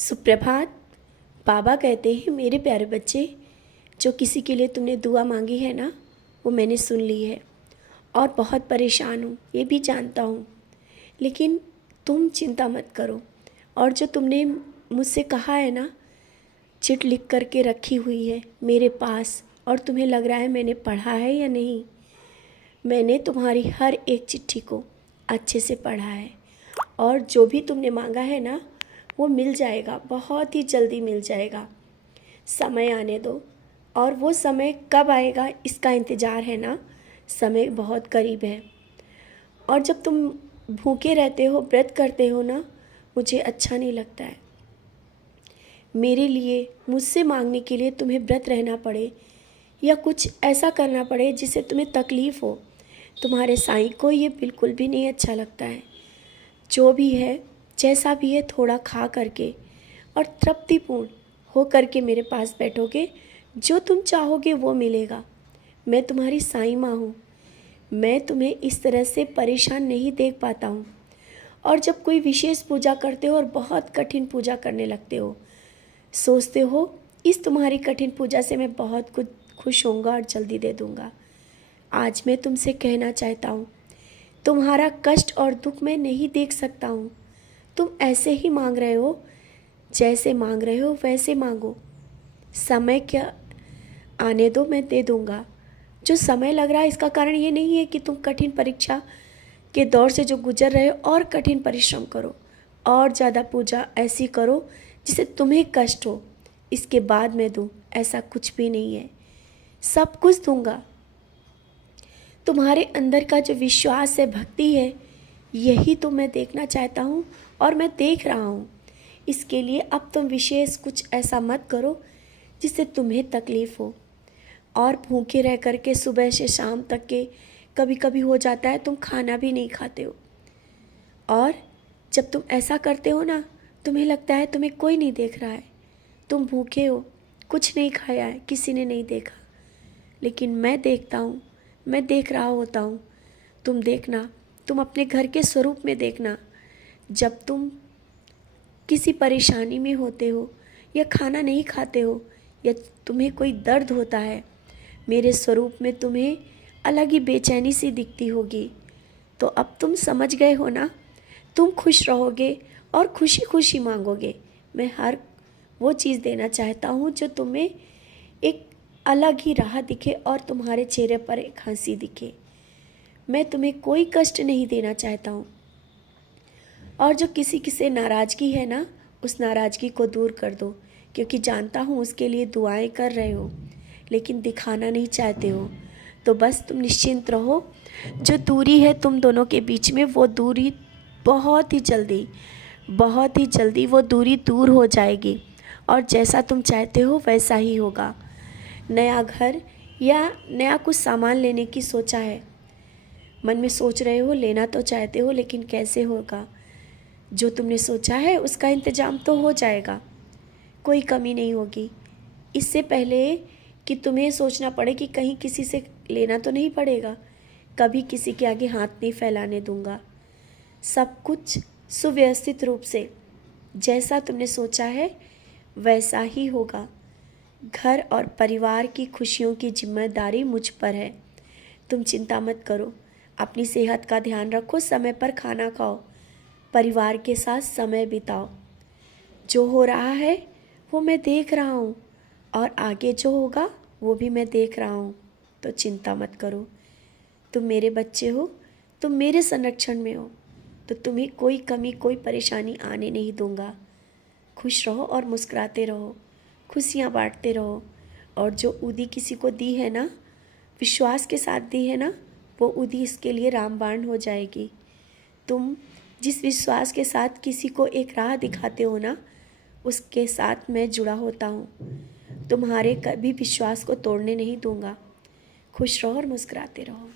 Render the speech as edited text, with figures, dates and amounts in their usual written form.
सुप्रभात। बाबा कहते हैं, मेरे प्यारे बच्चे, जो किसी के लिए तुमने दुआ मांगी है ना, वो मैंने सुन ली है और बहुत परेशान हूँ, ये भी जानता हूँ। लेकिन तुम चिंता मत करो। और जो तुमने मुझसे कहा है ना, चिट लिख करके रखी हुई है मेरे पास, और तुम्हें लग रहा है मैंने पढ़ा है या नहीं। मैंने तुम्हारी हर एक चिट्ठी को अच्छे से पढ़ा है, और जो भी तुमने मांगा है ना, वो मिल जाएगा, बहुत ही जल्दी मिल जाएगा। समय आने दो, और वो समय कब आएगा इसका इंतज़ार है ना। समय बहुत करीब है। और जब तुम भूखे रहते हो, व्रत करते हो ना, मुझे अच्छा नहीं लगता है। मेरे लिए, मुझसे मांगने के लिए तुम्हें व्रत रहना पड़े या कुछ ऐसा करना पड़े जिससे तुम्हें तकलीफ़ हो, तुम्हारे साईं को ये बिल्कुल भी नहीं अच्छा लगता है। जो भी है, जैसा भी है, थोड़ा खा करके और तृप्तिपूर्ण हो करके मेरे पास बैठोगे, जो तुम चाहोगे वो मिलेगा। मैं तुम्हारी साईं माँ हूँ। मैं तुम्हें इस तरह से परेशान नहीं देख पाता हूँ। और जब कोई विशेष पूजा करते हो और बहुत कठिन पूजा करने लगते हो, सोचते हो इस तुम्हारी कठिन पूजा से मैं बहुत कुछ खुश होऊंगा और जल्दी दे दूंगा। आज मैं तुमसे कहना चाहता हूँ, तुम्हारा कष्ट और दुख मैं नहीं देख सकता हूँ। तुम ऐसे ही मांग रहे हो, जैसे मांग रहे हो वैसे मांगो। समय क्या आने दो, मैं दे दूंगा। जो समय लग रहा है इसका कारण ये नहीं है कि तुम कठिन परीक्षा के दौर से जो गुजर रहे हो, और कठिन परिश्रम करो और ज़्यादा पूजा ऐसी करो जिससे तुम्हें कष्ट हो। इसके बाद मैं दूँ, ऐसा कुछ भी नहीं है। सब कुछ दूंगा। तुम्हारे अंदर का जो विश्वास है, भक्ति है, यही तो मैं देखना चाहता हूँ और मैं देख रहा हूँ। इसके लिए अब तुम विशेष कुछ ऐसा मत करो जिससे तुम्हें तकलीफ़ हो। और भूखे रह कर के सुबह से शाम तक के कभी कभी हो जाता है तुम खाना भी नहीं खाते हो। और जब तुम ऐसा करते हो ना, तुम्हें लगता है तुम्हें कोई नहीं देख रहा है, तुम भूखे हो, कुछ नहीं खाया है, किसी ने नहीं देखा। लेकिन मैं देखता हूँ, मैं देख रहा होता हूँ। तुम देखना, तुम अपने घर के स्वरूप में देखना। जब तुम किसी परेशानी में होते हो या खाना नहीं खाते हो या तुम्हें कोई दर्द होता है, मेरे स्वरूप में तुम्हें अलग ही बेचैनी सी दिखती होगी। तो अब तुम समझ गए हो ना। तुम खुश रहोगे और खुशी खुशी मांगोगे। मैं हर वो चीज़ देना चाहता हूँ जो तुम्हें एक अलग ही राह दिखे और तुम्हारे चेहरे पर एक हंसी दिखे। मैं तुम्हें कोई कष्ट नहीं देना चाहता हूँ। और जो किसी से नाराज़गी है ना, उस नाराज़गी को दूर कर दो, क्योंकि जानता हूँ उसके लिए दुआएं कर रहे हो, लेकिन दिखाना नहीं चाहते हो। तो बस तुम निश्चिंत रहो। जो दूरी है तुम दोनों के बीच में, वो दूरी बहुत ही जल्दी, बहुत ही जल्दी वो दूरी दूर हो जाएगी, और जैसा तुम चाहते हो वैसा ही होगा। नया घर या नया कुछ सामान लेने की सोचा है, मन में सोच रहे हो, लेना तो चाहते हो, लेकिन कैसे होगा। जो तुमने सोचा है उसका इंतज़ाम तो हो जाएगा, कोई कमी नहीं होगी। इससे पहले कि तुम्हें सोचना पड़े कि कहीं किसी से लेना तो नहीं पड़ेगा, कभी किसी के आगे हाथ नहीं फैलाने दूंगा। सब कुछ सुव्यवस्थित रूप से जैसा तुमने सोचा है वैसा ही होगा। घर और परिवार की खुशियों की जिम्मेदारी मुझ पर है। तुम चिंता मत करो। अपनी सेहत का ध्यान रखो, समय पर खाना खाओ, परिवार के साथ समय बिताओ। जो हो रहा है वो मैं देख रहा हूँ, और आगे जो होगा वो भी मैं देख रहा हूँ। तो चिंता मत करो। तुम मेरे बच्चे हो, तुम मेरे संरक्षण में हो, तो तुम्हें कोई कमी, कोई परेशानी आने नहीं दूंगा। खुश रहो और मुस्कुराते रहो, खुशियाँ बांटते रहो। और जो उदी किसी को दी है ना, विश्वास के साथ दी है ना, वो उदी इसके लिए रामबाण हो जाएगी। तुम जिस विश्वास के साथ किसी को एक राह दिखाते हो ना, उसके साथ मैं जुड़ा होता हूँ। तुम्हारे कभी विश्वास को तोड़ने नहीं दूंगा। खुश रहो और मुस्कुराते रहो।